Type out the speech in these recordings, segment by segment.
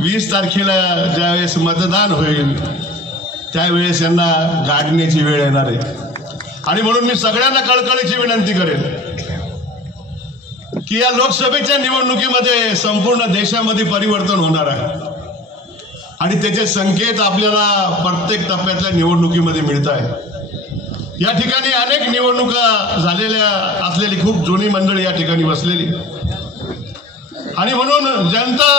20 तारखेला ज्यावेळेस मतदान होईल त्यावेळेस यांना गाडण्याची वेळ येणार आहे। आणि म्हणून मी सगळ्यांना कळकळीची विनंती करेन की या लोकसभेच्या निवडणुकीमध्ये संपूर्ण देशामध्ये परिवर्तन होणार आहे आणि त्याचे संकेत आपल्याला प्रत्येक टप्प्यातल्या निवडणुकीमध्ये मिळत आहे। या ठिकाणी अनेक निवडणुका झालेल्या असलेली खूप जुनी मंडळी या ठिकाणी बसलेली आणि म्हणून जनता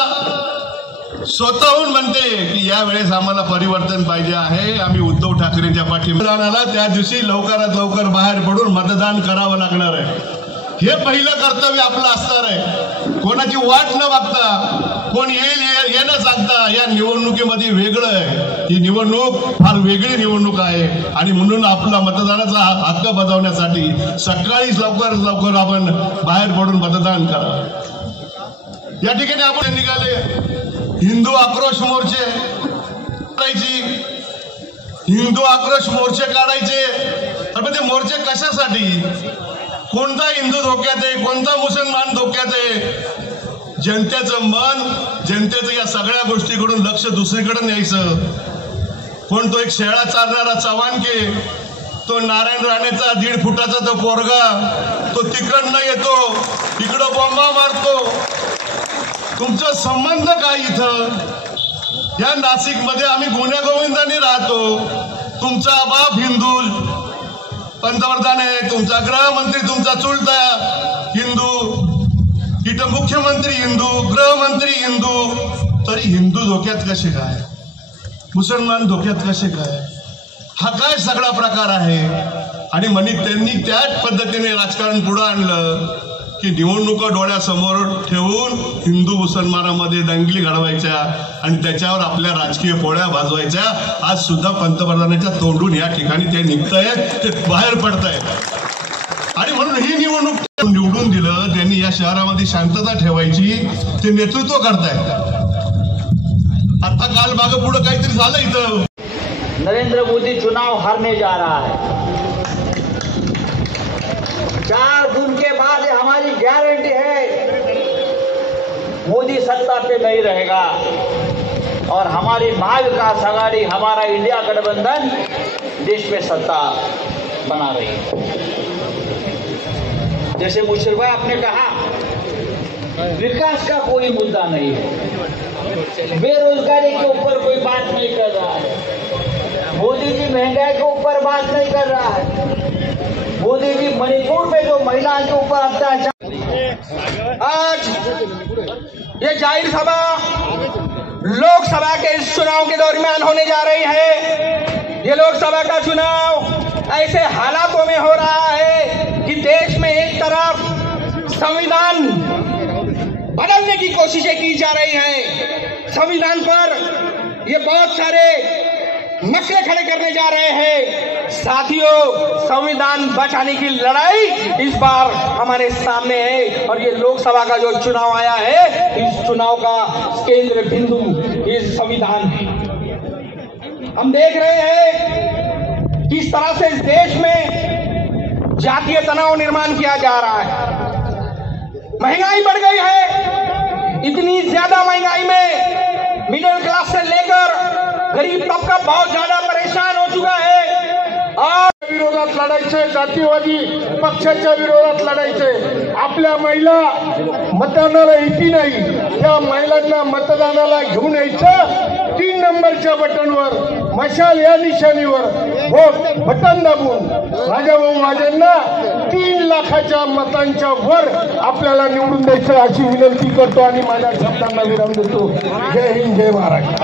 स्वतःहून म्हणते की या वेळेस आम्हाला परिवर्तन पाहिजे आहे। आम्ही उद्धव ठाकरेंच्या पाठीमागे त्या दिवशी लवकरात लवकर बाहेर पडून मतदान करावं लागणार आहे। हे पहिलं कर्तव्य आपलं असणार आहे। कोणाची वाट न बघता कोण येईल हे न सांगता या निवडणुकीमध्ये वेगळं आहे। ही निवडणूक फार वेगळी निवडणूक आहे आणि म्हणून आपला मतदानाचा हक्क बजावण्यासाठी सकाळीच लवकरात लवकर आपण बाहेर पडून मतदान करा। या ठिकाणी आपण निघाले हिंदू आक्रोश मोर्चे काढायची, हिंदू आक्रोश मोर्चे काढायचे। तर ते मोर्चे कशासाठी? कोणता हिंदू धोक्यात आहे, कोणता मुसलमान धोक्यात आहे? जनतेचं मन, जनतेचं या सगळ्या गोष्टीकडून लक्ष दुसरीकडे न्यायचं। कोण तो एक शेळा चारणारा चव्हाणके, तो नारायण राणेचा 1.5 फुटाचा तो पोरगा, तो तिकडनं येतो इकडं बॉम्बा मारतो। तुमचा संबंध काय? इथं या नाशिक मध्ये आम्ही गुन्ह्या गोविंदांनी राहतो। तुमचा बाप हिंदू पंतप्रधान आहे, तुमचा गृहमंत्री तुमचा चुलता हिंदू, इथं मुख्यमंत्री हिंदू, गृहमंत्री हिंदू, तरी हिंदू धोक्यात कसे काय? मुसलमान धोक्यात कसे काय? हा काय सगळा प्रकार आहे? आणि त्यांनी त्याच पद्धतीने राजकारण पुढे आणलं की निवडणुका डोळ्यासमोर ठेवून हिंदू मुसलमानांमध्ये दंगली घडवायच्या आणि त्याच्यावर आपल्या राजकीय पोळ्या भाजवायच्या। आज सुद्धा पंतप्रधानांच्या तोंडून या ठिकाणी ते निघतंय, ते बाहेर पडतंय। आणि म्हणून ही निवडणूक निवडून दिलं त्यांनी, या शहरामध्ये शांतता ठेवायची ते नेतृत्व करतायत। आता काल मागे पुढे काहीतरी झालं इथं। नरेंद्र मोदी चुनाव हारने जा रहा है। 4 जून के बाद ये हमारी गारंटी है मोदी सत्ता पे नहीं रहेगा और हमारी महाविकास आघाड़ी, हमारा इंडिया गठबंधन देश में सत्ता बना रही है। जैसे मुशर्रफ भाई आपने कहा, विकास का कोई मुद्दा नहीं है, बेरोजगारी के ऊपर कोई बात नहीं कर रहा है, मोदी जी महंगाई के ऊपर बात नहीं कर रहा है, मोदी जी मणिपुर में जो महिलाओं के ऊपर अत्याचार। आज ये जाहिर सभा लोकसभा के इस चुनाव के दरमियान होने जा रही है। ये लोकसभा का चुनाव ऐसे हालातों में हो रहा है कि देश में एक तरफ संविधान बदलने की कोशिशें की जा रही हैं, संविधान पर ये बहुत सारे मसले खड़े करने जा रहे हैं। साथियों, संविधान बचाने की लड़ाई इस बार हमारे सामने है और ये लोकसभा का जो चुनाव आया है, इस चुनाव का केंद्र बिंदु इस संविधान है। हम देख रहे हैं किस तरह से इस देश में जातीय तनाव निर्माण किया जा रहा है। महंगाई बढ़ गई है, इतनी ज्यादा महंगाई में मिडिल क्लास से लेकर गरीब तबका बहुत ज्यादा परेशान हो चुका है। और विरोधात लढायचे, जातीयवादी पक्षाच्या विरोधात लढायचे। आपल्या महिला मतदानाला येती नाही, त्या महिलांना मतदानाला घेऊन यायचं। 3 नंबरच्या बटनवर, मशाल या निशाणीवर वोट बटन दाबून राजाभाऊ महाजनना 3 लाखाच्या मतांच्या वर आपल्याला निवडून द्यायचं अशी विनंती करतो आणि माझ्या शब्दांना विराम देतो। जय हिंद, जय महाराष्ट्र।